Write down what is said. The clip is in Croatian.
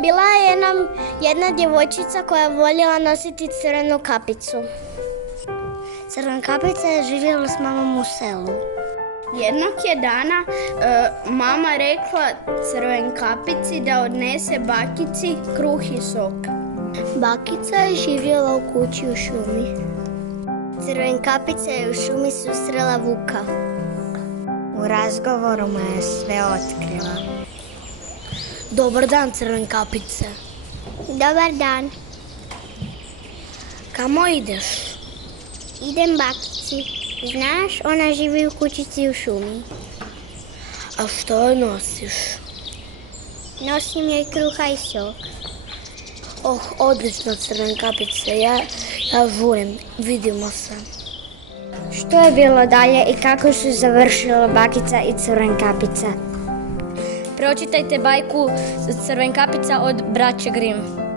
Bila je jedna djevojčica koja je voljela nositi crvenu kapicu. Crvena kapica je živjela s mamom u selu. Jednog je dana mama rekla crven kapici da odnese bakici kruh i sok. Bakica je živjela u kući u šumi. Crven kapica je u šumi susrela vuka. U razgovoru mu je sve otkrila. Dobar dan, crven kapice. Dobar dan. Kamo ideš? Idem bakici. Znaš, ona živi u kućici u šumi. A što joj nosiš? Nosim joj kruha i sok. Odlično, crven kapice. Ja žurim. Vidimo se. Što je bilo dalje i kako su završila bakica i crven kapica? Pročitajte bajku Crven kapica od braće Grimm.